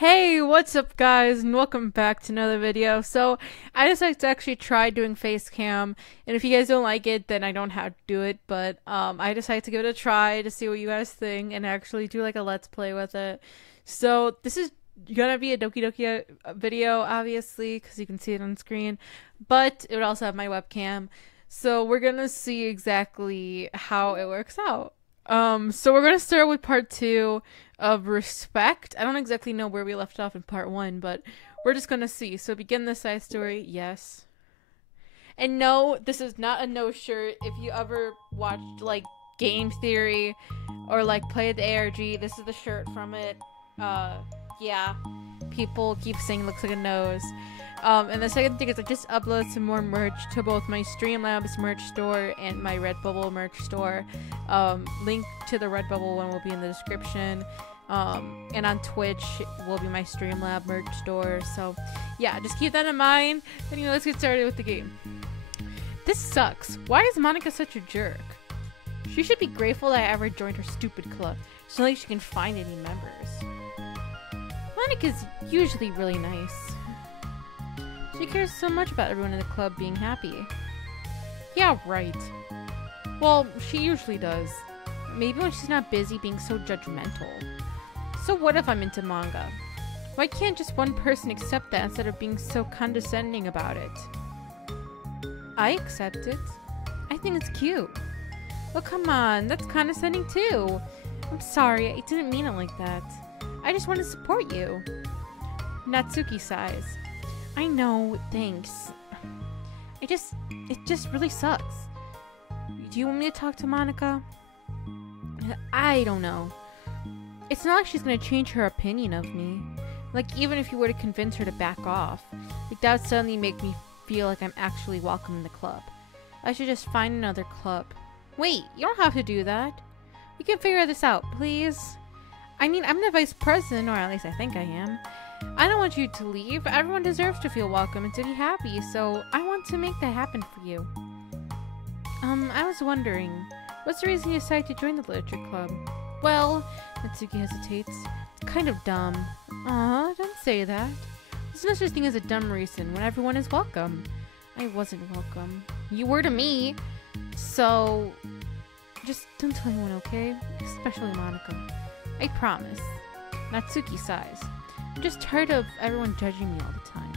Hey, what's up guys, and welcome back to another video. So, I decided to actually try doing face cam, and if you guys don't like it, then I don't have to do it, but I decided to give it a try to see what you guys think, and actually do like a let's play with it. So, this is gonna be a Doki Doki video, obviously, because you can see it on screen, but it would also have my webcam, so we're gonna see exactly how it works out. So we're gonna start with part 2 of respect. I don't exactly know where we left off in part 1, but we're just gonna see. So begin the side story, yes. And no, this is not a no shirt. If you ever watched like Game Theory or like played the ARG, this is the shirt from it. Yeah. People keep saying it looks like a nose. And the second thing is I just uploaded some more merch to both my Streamlabs merch store and my Redbubble merch store. Link to the Redbubble one will be in the description. And on Twitch will be my Streamlab merch store. So yeah, just keep that in mind. And let's get started with the game. This sucks. Why is Monica such a jerk? She should be grateful that I ever joined her stupid club, so like she can find any members. Monica's usually really nice. She cares so much about everyone in the club being happy. Yeah, right. Well, she usually does. Maybe when she's not busy being so judgmental. So what if I'm into manga? Why can't just one person accept that instead of being so condescending about it? I accept it. I think it's cute. Oh, come on, that's condescending too. I'm sorry, I didn't mean it like that. I just want to support you. Natsuki sighs. I know, thanks. It just really sucks. Do you want me to talk to Monica? I don't know. It's not like she's gonna change her opinion of me. Like, even if you were to convince her to back off, like, that would suddenly make me feel like I'm actually welcome in the club. I should just find another club. Wait, you don't have to do that. We can figure this out, please. I mean, I'm the vice president, or at least I think I am. I don't want you to leave. Everyone deserves to feel welcome and to be happy, so I want to make that happen for you. I was wondering, what's the reason you decided to join the literature club? Well, Natsuki hesitates. It's kind of dumb. Aw, don't say that. There's no such thing as a dumb reason when everyone is welcome. I wasn't welcome. You were to me. So, just don't tell anyone, okay? Especially Monica. I promise. Natsuki sighs. I'm just tired of everyone judging me all the time.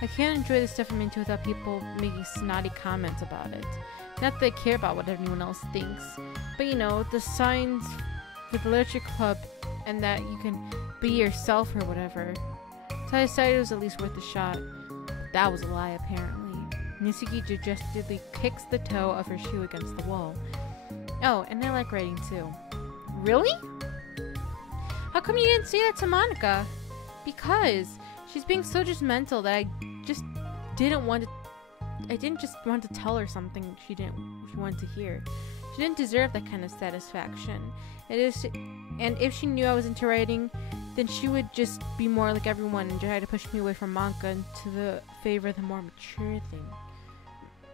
I can't enjoy the stuff I'm into without people making snotty comments about it. Not that I care about what anyone else thinks, but you know, the signs for the literature club and that you can be yourself or whatever. So I decided it was at least worth a shot. But that was a lie, apparently. Natsuki dejectedly kicks the toe of her shoe against the wall. Oh, and I like writing too. Really? How come you didn't say that to Monica? Because she's being so judgmental that I didn't just want to tell her something she wanted to hear. She didn't deserve that kind of satisfaction. And if she knew I was into writing, then she would just be more like everyone and try to push me away from manga into the favor of the more mature thing.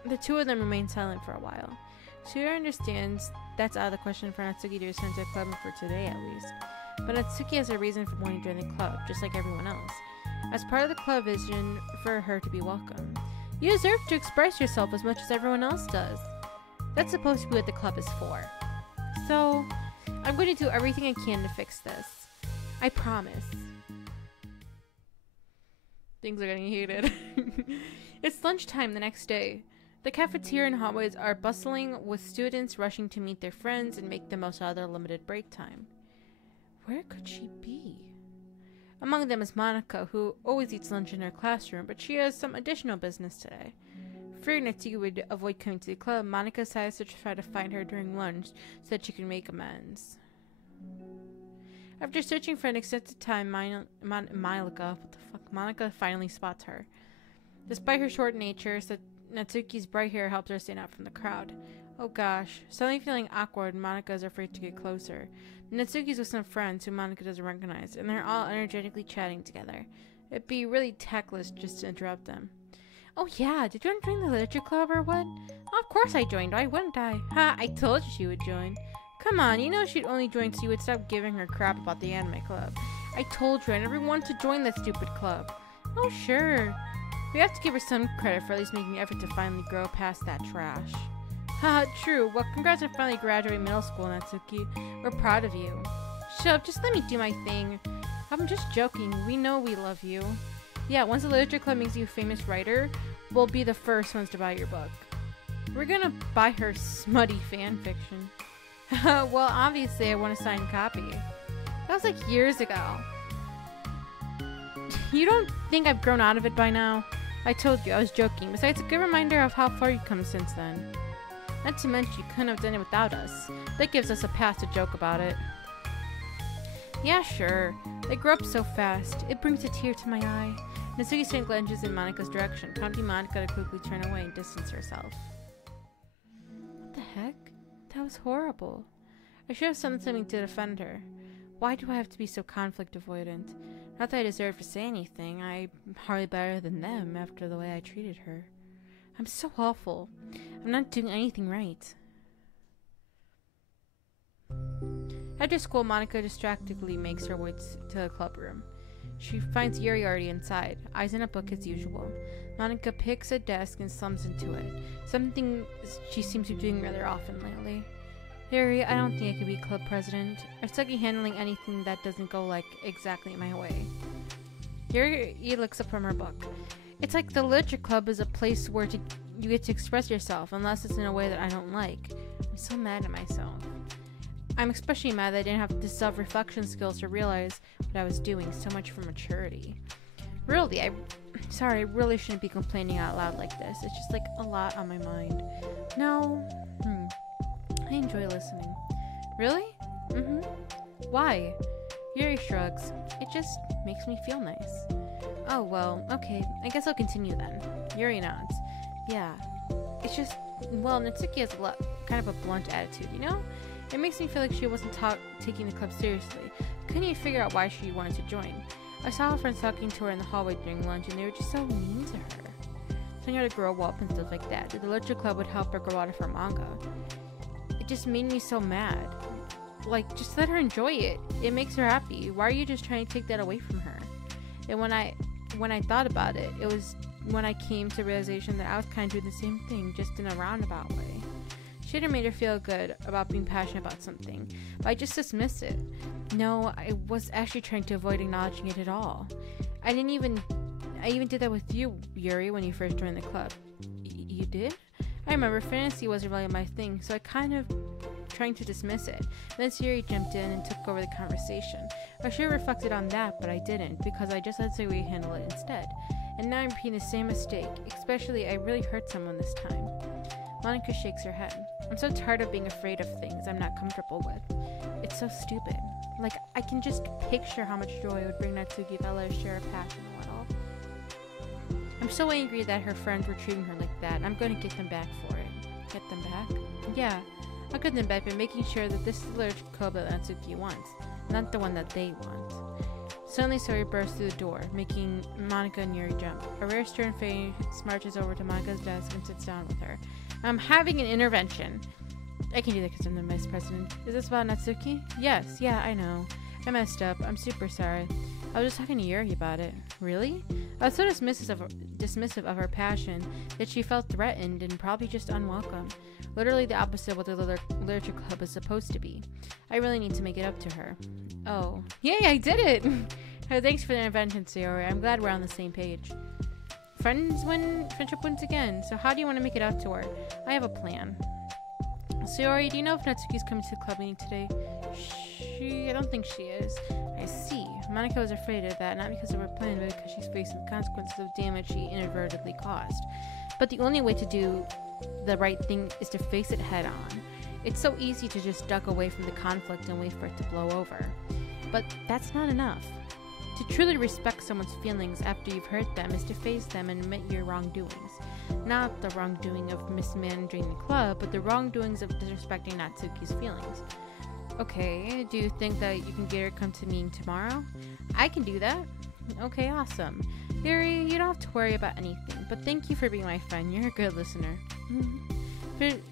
The two of them remain silent for a while. Suya understands that's out of the question for Natsuki to return to the club for today at least. But Natsuki has a reason for wanting to join the club, just like everyone else. As part of the club vision for her to be welcome. You deserve to express yourself as much as everyone else does. That's supposed to be what the club is for. So, I'm going to do everything I can to fix this. I promise. Things are getting heated. It's lunchtime the next day. The cafeteria and hallways are bustling with students rushing to meet their friends and make the most out of their limited break time. Where could she be? Among them is Monica, who always eats lunch in her classroom, but she has some additional business today. Fearing Natsuki would avoid coming to the club, Monica decides to try to find her during lunch so that she can make amends. After searching for an extensive time, Monica finally spots her. Despite her short nature, Natsuki's bright hair helps her stand out from the crowd. Oh gosh. Suddenly feeling awkward, Monica is afraid to get closer. Natsuki's with some friends who Monica doesn't recognize, and they're all energetically chatting together. It'd be really tactless just to interrupt them. Oh yeah, did you want to join the literature club or what? Oh, of course I joined. Why wouldn't I? Ha, I told you she would join. Come on, you know she'd only join so you would stop giving her crap about the anime club. I told you I never wanted to join that stupid club. Oh, sure. We have to give her some credit for at least making an effort to finally grow past that trash. Haha, true. Well, congrats on finally graduating middle school, Natsuki. We're proud of you. Shut up, just let me do my thing. I'm just joking. We know we love you. Yeah, once the literature club makes you a famous writer, we'll be the first ones to buy your book. We're gonna buy her smutty fan fiction. Well, obviously I want a signed copy. That was like years ago. You don't think I've grown out of it by now? I told you, I was joking. Besides, a good reminder of how far you've come since then. Not to mention, you couldn't have done it without us. That gives us a pass to joke about it. Yeah, sure. They grow up so fast. It brings a tear to my eye. Natsuki sent glances in Monika's direction, prompting Monika to quickly turn away and distance herself. What the heck? That was horrible. I should have done something to defend her. Why do I have to be so conflict avoidant? Not that I deserve to say anything. I'm hardly better than them after the way I treated her. I'm so awful. I'm not doing anything right. After school, Monika distractedly makes her way to the club room. She finds Yuri already inside, eyes in a book as usual. Monika picks a desk and slumps into it, something she seems to be doing rather often lately. Yuri, I don't think I could be club president. I suck at handling anything that doesn't go exactly my way. Yuri looks up from her book. It's like the literature club is a place where you get to express yourself, unless it's in a way that I don't like. I'm so mad at myself. I'm especially mad that I didn't have the self-reflection skills to realize what I was doing. So much for maturity. Really, I really shouldn't be complaining out loud like this. It's just a lot on my mind. No. I enjoy listening. Really? Mm-hmm. Why? Yuri shrugs. It just makes me feel nice. Oh, well, okay. I guess I'll continue then. Yuri nods. Yeah. It's just, well, Natsuki has kind of a blunt attitude, you know? It makes me feel like she wasn't taking the club seriously. Couldn't even figure out why she wanted to join. I saw her friends talking to her in the hallway during lunch, and they were just so mean to her. Telling her to grow up and stuff like that. That the literature club would help her grow out of her manga. It just made me so mad. Just let her enjoy it. It makes her happy. Why are you just trying to take that away from her? And when I thought about it, it was when I came to the realization that I was kind of doing the same thing, just in a roundabout way. Should have made her feel good about being passionate about something, but I just dismissed it. No, I was actually trying to avoid acknowledging it at all. I even did that with you, Yuri, when you first joined the club. You did? I remember fantasy wasn't really my thing, so I kind of trying to dismiss it. Then Yuri jumped in and took over the conversation. I should have reflected on that, but I didn't, because I just let Zoe handle it instead. And now I'm repeating the same mistake, especially I really hurt someone this time. Monika shakes her head. I'm so tired of being afraid of things I'm not comfortable with. It's so stupid. I can just picture how much joy it would bring Natsuki if I let her share a passion a little. I'm so angry that her friends were treating her like that, and I'm going to get them back for it. Get them back? Yeah, I'll get them back by making sure that this is the literature club that Natsuki wants, not the one that they want. Suddenly, Sori bursts through the door, making Monika and Yuri jump. A rare stern face marches over to Monika's desk and sits down with her. I'm having an intervention. I can do that because I'm the vice president. Is this about Natsuki? Yes, yeah, I know. I messed up. I'm super sorry. I was just talking to Yuri about it. Really? I was so dismissive of her passion that she felt threatened and probably just unwelcome. Literally the opposite of what the literature club is supposed to be. I really need to make it up to her. Oh. Yay, I did it! Oh, thanks for the intervention, Sayori. I'm glad we're on the same page. Friendship wins again. So how do you want to make it up to her? I have a plan. Sayori, do you know if Natsuki's coming to the club meeting today? I don't think she is. I see. Monika was afraid of that, not because of her plan, but because she's facing the consequences of damage she inadvertently caused. But the only way to do the right thing is to face it head on. It's so easy to just duck away from the conflict and wait for it to blow over. But that's not enough. To truly respect someone's feelings after you've hurt them is to face them and admit your wrongdoings. Not the wrongdoing of mismanaging the club, but the wrongdoings of disrespecting Natsuki's feelings. Okay, do you think that you can get her to come to the meeting tomorrow? I can do that. Okay, awesome. Yuri, you don't have to worry about anything, but thank you for being my friend. You're a good listener.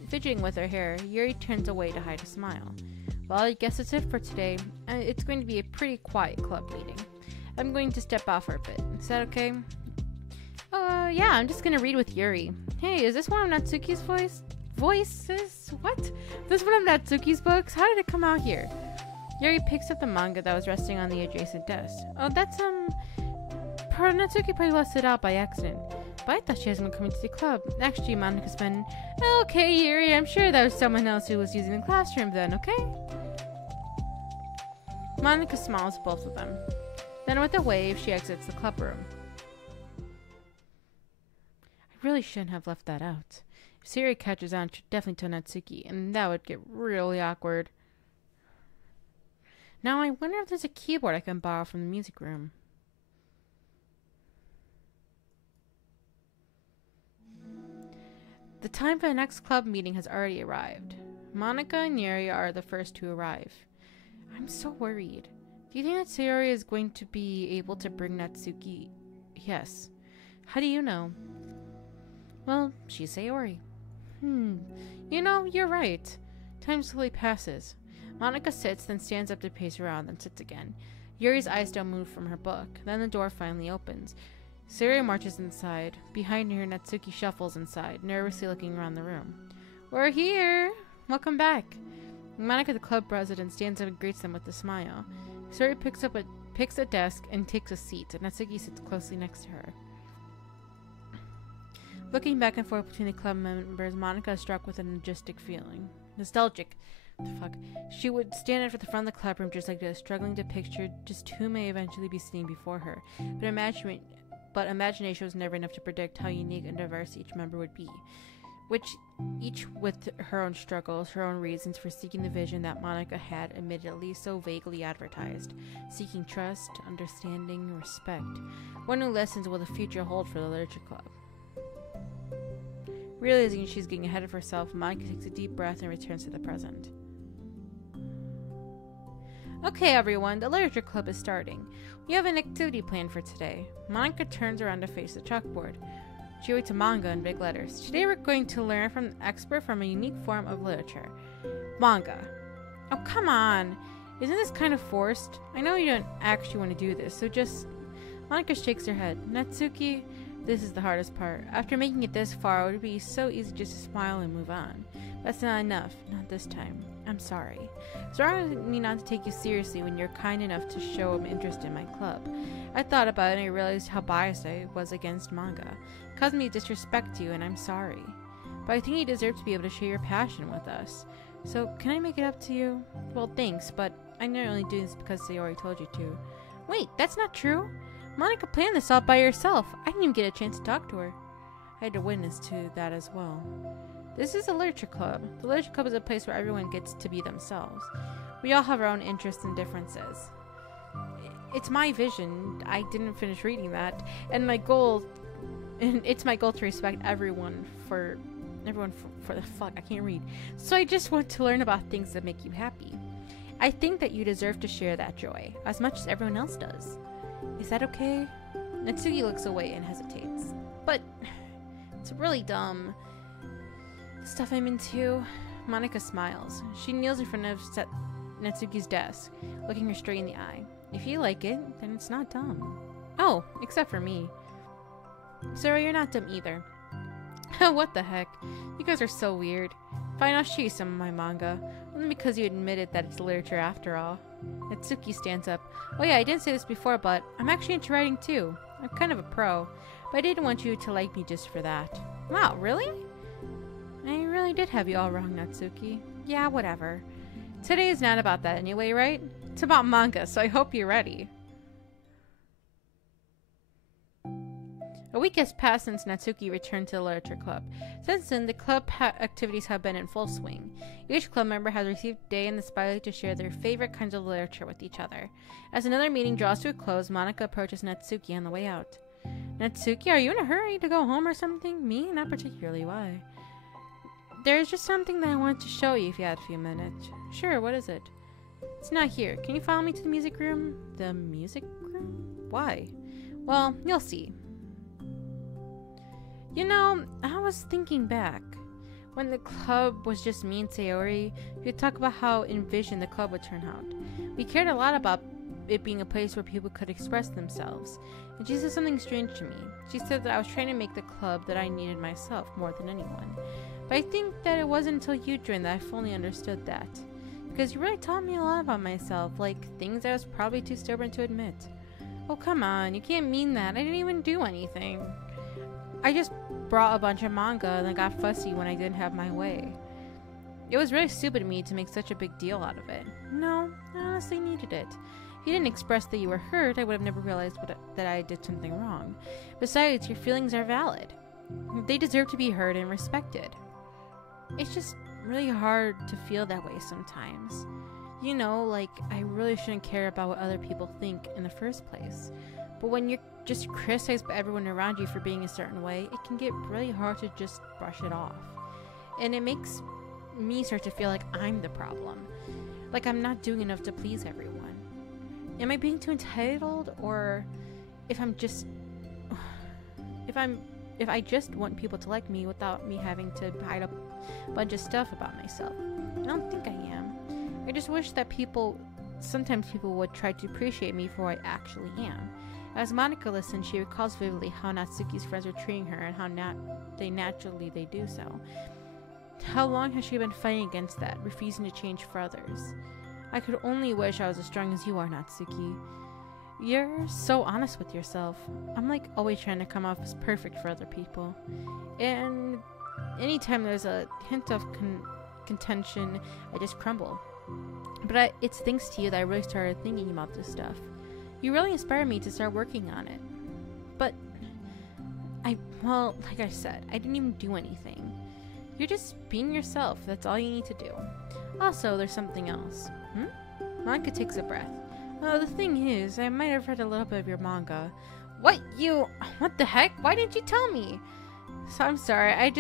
Fidgeting with her hair, Yuri turns away to hide a smile. Well, I guess that's it for today. It's going to be a pretty quiet club meeting. I'm going to step off for a bit. Is that okay? Yeah, I'm just gonna read with Yuri. Hey, is this one of Natsuki's voices? What? This one of Natsuki's books? How did it come out here? Yuri picks up the manga that was resting on the adjacent desk. Oh, that's, Natsuki probably lost it out by accident. But I thought she hasn't been coming to the club. Actually, Monika's been... Okay, Yuri, I'm sure that was someone else who was using the classroom then, okay? Monika smiles at both of them. Then with a wave, she exits the club room. I really shouldn't have left that out. If Siri catches on, she'd definitely tell Natsuki, and that would get really awkward. Now I wonder if there's a keyboard I can borrow from the music room. The time for the next club meeting has already arrived. Monika and Yuri are the first to arrive. I'm so worried. Do you think that Sayori is going to be able to bring Natsuki? Yes. How do you know? Well, she's Sayori. You know, you're right. Time slowly passes. Monika sits, then stands up to pace around, then sits again. Yuri's eyes don't move from her book. Then the door finally opens. Sayori marches inside. Behind her, Natsuki shuffles inside, nervously looking around the room. We're here! Welcome back! Monika, the club president, stands up and greets them with a smile. Sayori picks a desk and takes a seat, and Natsuki sits closely next to her. Looking back and forth between the club members, Monika is struck with a nostalgic feeling. Nostalgic. What the fuck? She would stand up at the front of the club room just like this, struggling to picture just who may eventually be sitting before her. But imagination was never enough to predict how unique and diverse each member would be. Each with her own struggles, her own reasons for seeking the vision that Monika had admittedly so vaguely advertised, seeking trust, understanding, respect. One who listens will the future hold for the literature club. Realizing she's getting ahead of herself, Monika takes a deep breath and returns to the present. Okay, everyone, the literature club is starting. We have an activity planned for today. Monika turns around to face the chalkboard. She writes a manga in big letters. Today we're going to learn from an expert from a unique form of literature. Manga. Oh, come on. Isn't this kind of forced? I know you don't actually want to do this, so just... Monika shakes her head. Natsuki, this is the hardest part. After making it this far, it would be so easy just to smile and move on. That's not enough. Not this time. I'm sorry. It's wrong of me not to take you seriously when you're kind enough to show an interest in my club. I thought about it and I realized how biased I was against manga. It caused me to disrespect you, and I'm sorry. But I think you deserve to be able to share your passion with us. So, can I make it up to you? Well, thanks, but I'm not only doing this because Sayori told you to. Wait, that's not true. Monika planned this all by herself. I didn't even get a chance to talk to her. I had a witness to that as well. This is a literature club. The literature club is a place where everyone gets to be themselves. We all have our own interests and differences. It's my vision. I didn't finish reading that. And it's my goal to respect everyone for the fuck. I can't read. So I just want to learn about things that make you happy. I think that you deserve to share that joy as much as everyone else does. Is that okay? Natsuki looks away and hesitates. But it's really dumb. The stuff I'm into. Monika smiles. She kneels in front of Natsuki's desk, looking her straight in the eye. If you like it, then it's not dumb. Oh, except for me. Sarah, you're not dumb either. What the heck? You guys are so weird. Fine, I'll show you some of my manga. Only because you admitted that it's literature after all. Natsuki stands up. Oh yeah, I didn't say this before, but I'm actually into writing too. I'm kind of a pro. But I didn't want you to like me just for that. Wow, really? I really did have you all wrong, Natsuki. Yeah, whatever. Today is not about that anyway, right? It's about manga, so I hope you're ready. A week has passed since Natsuki returned to the literature club. Since then, the club activities have been in full swing. Each club member has received a day in the spotlight to share their favorite kinds of literature with each other. As another meeting draws to a close, Monika approaches Natsuki on the way out. Natsuki, are you in a hurry to go home or something? Me? Not particularly. Why? There's just something that I wanted to show you if you had a few minutes. Sure, what is it? It's not here. Can you follow me to the music room? The music room? Why? Well, you'll see. You know, I was thinking back. When the club was just me and Sayori, we would talk about how envisioned the club would turn out. We cared a lot about it being a place where people could express themselves. And she said something strange to me. She said that I was trying to make the club that I needed myself more than anyone. But I think that it wasn't until you joined that I fully understood that. Because you really taught me a lot about myself, like things I was probably too stubborn to admit. Oh, come on, you can't mean that. I didn't even do anything. I just brought a bunch of manga and I got fussy when I didn't have my way. It was really stupid of me to make such a big deal out of it. No, I honestly needed it. If you didn't express that you were hurt, I would have never realized that I did something wrong. Besides, your feelings are valid. They deserve to be heard and respected. It's just really hard to feel that way sometimes. You know, like, I really shouldn't care about what other people think in the first place. But when you're just criticized by everyone around you for being a certain way, it can get really hard to just brush it off. And it makes me start to feel like I'm the problem. Like I'm not doing enough to please everyone. Am I being too entitled? Or if I just want people to like me without me having to hide a bunch of stuff about myself? I don't think I am. I just wish that sometimes people would try to appreciate me for who I actually am. As Monica listens, she recalls vividly how Natsuki's friends were treating her and how naturally they do so. How long has she been fighting against that, refusing to change for others? I could only wish I was as strong as you are, Natsuki. You're so honest with yourself. I'm like always trying to come off as perfect for other people. And anytime there's a hint of contention, I just crumble. But it's thanks to you that I really started thinking about this stuff. You really inspired me to start working on it. But, well, like I said, I didn't even do anything. You're just being yourself. That's all you need to do. Also, there's something else. Monica takes a breath. Oh, the thing is, I might have read a little bit of your manga. What the heck? Why didn't you tell me? So I'm sorry, I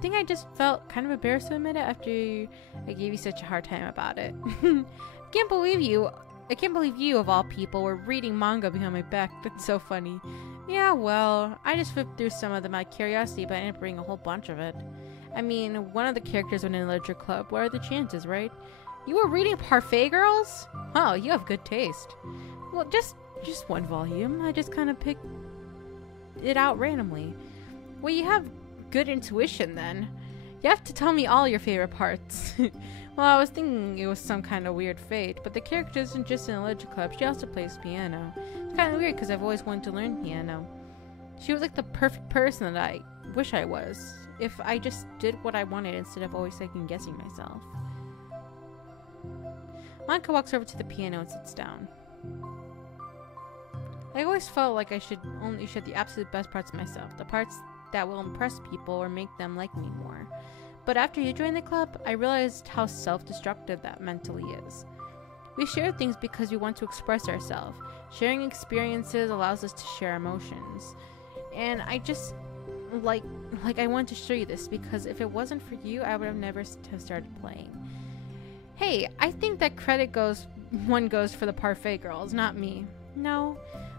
think I just felt kind of embarrassed to admit it after I gave you such a hard time about it. I can't believe you, of all people, were reading manga behind my back. That's so funny. Yeah, well, I just flipped through some of them out of curiosity, but I didn't bring a whole bunch of it. I mean, one of the characters went in a literature club. What are the chances, right? You were reading Parfait Girls? Oh, you have good taste. Well, just one volume. I just kind of picked it out randomly. Well, you have good intuition then. You have to tell me all your favorite parts. Well, I was thinking it was some kind of weird fate, but the character isn't just in a literature club. She also plays piano. It's kind of weird because I've always wanted to learn piano. She was like the perfect person that I wish I was. If I just did what I wanted instead of always second-guessing myself. Monica walks over to the piano and sits down. I always felt like I should only show the absolute best parts of myself, the parts that will impress people or make them like me more. But after you joined the club, I realized how self-destructive that mentally is. We share things because we want to express ourselves. Sharing experiences allows us to share emotions. And I just I want to show you this because if it wasn't for you, I would have never have started playing. Hey, I think that credit goes for the Parfait Girls, not me. No?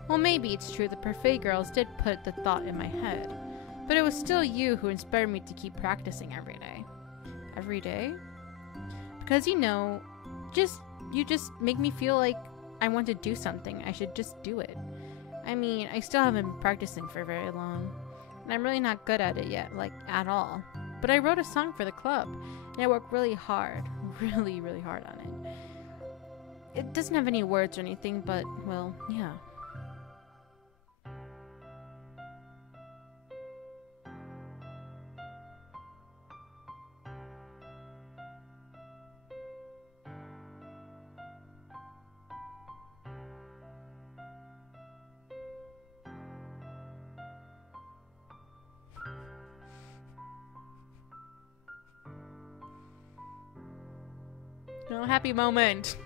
Well, maybe it's true the Parfait Girls did put the thought in my head. But it was still you who inspired me to keep practicing every day. Every day? Because you just make me feel like I want to do something. I should just do it. I mean, I still haven't been practicing for very long. And I'm really not good at it yet, at all. But I wrote a song for the club, and I worked really hard, really, really hard on it. It doesn't have any words or anything, but, well, yeah. Oh, happy moment.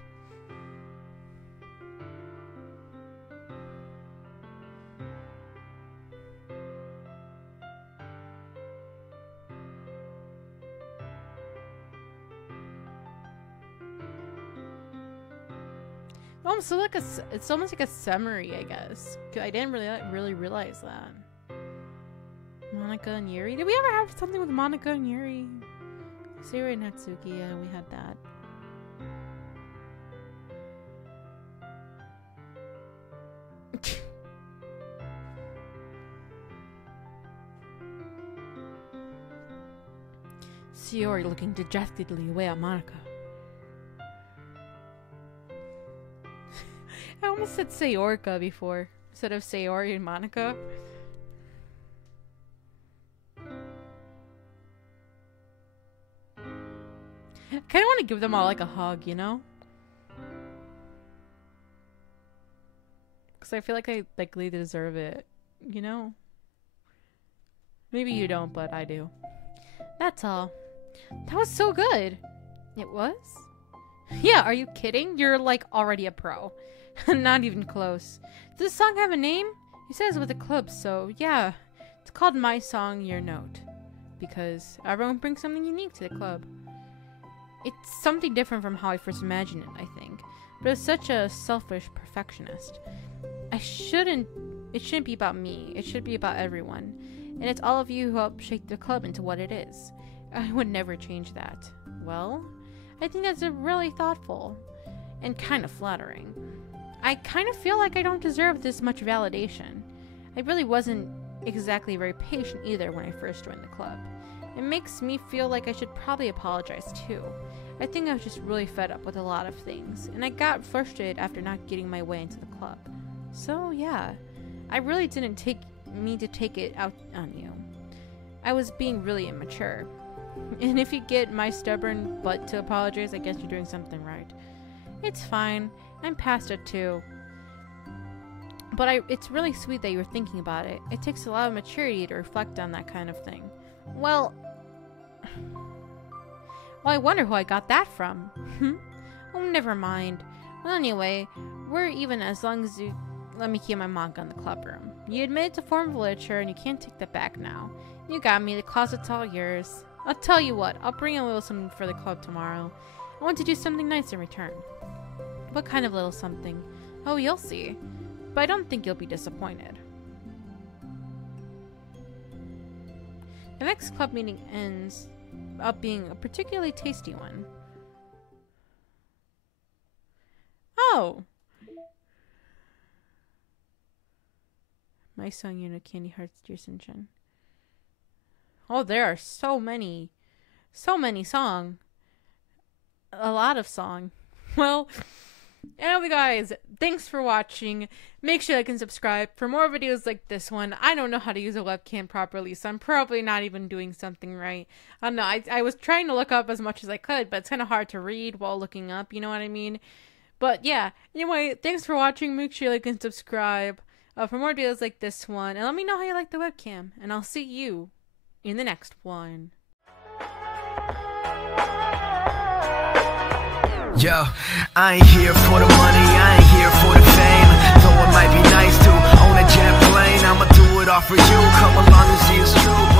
It's almost like a summary, I guess. I didn't really realize that. Monica and Yuri? Did we ever have something with Monica and Yuri? Sayori and Natsuki, yeah, we had that. Sayori looking dejectedly away at Monica. I almost said Sayorka before, instead of Sayori and Monica. I kind of want to give them all like a hug, you know? Because I feel like they deserve it, you know? Maybe you don't, but I do. That's all. That was so good. It was? Yeah, are you kidding? You're like already a pro. Not even close. Does this song have a name? He says with a club, so yeah. It's called My Song, Your Note. Because everyone brings something unique to the club. It's something different from how I first imagined it, I think. But it's such a selfish perfectionist. It shouldn't be about me. It should be about everyone. And it's all of you who help shape the club into what it is. I would never change that. Well, I think that's really thoughtful. And kind of flattering. I kind of feel like I don't deserve this much validation. I really wasn't exactly very patient either when I first joined the club. It makes me feel like I should probably apologize too. I think I was just really fed up with a lot of things, and I got frustrated after not getting my way into the club. So yeah, I really didn't mean to take it out on you. I was being really immature. And if you get my stubborn butt to apologize, I guess you're doing something right. It's fine. I'm past it too. But it's really sweet that you were thinking about it. It takes a lot of maturity to reflect on that kind of thing. Well, I wonder who I got that from. Oh, never mind. Well, anyway, we're even as long as you let me keep my manga in the club room. You admitted to form of literature, and you can't take that back now. You got me. The closet's all yours. I'll tell you what. I'll bring a little something for the club tomorrow. I want to do something nice in return. What kind of little something? Oh, you'll see. But I don't think you'll be disappointed. The next club meeting ends up being a particularly tasty one. Oh! My song, you know, Candy Hearts, Dear Sunshine. Oh, there are so many song. A lot of song. Well, anyway guys, thanks for watching. Make sure you like and subscribe for more videos like this one. I don't know how to use a webcam properly, so I'm probably not even doing something right. I don't know, I was trying to look up as much as I could, but it's kind of hard to read while looking up, you know what I mean? But yeah, anyway, thanks for watching. Make sure you like and subscribe for more videos like this one. And let me know how you like the webcam. And I'll see you in the next one. Yo, I ain't here for the money, I ain't here for the fame. Though it might be nice to own a jet plane, I'ma do it all for you. Come along and see it's true.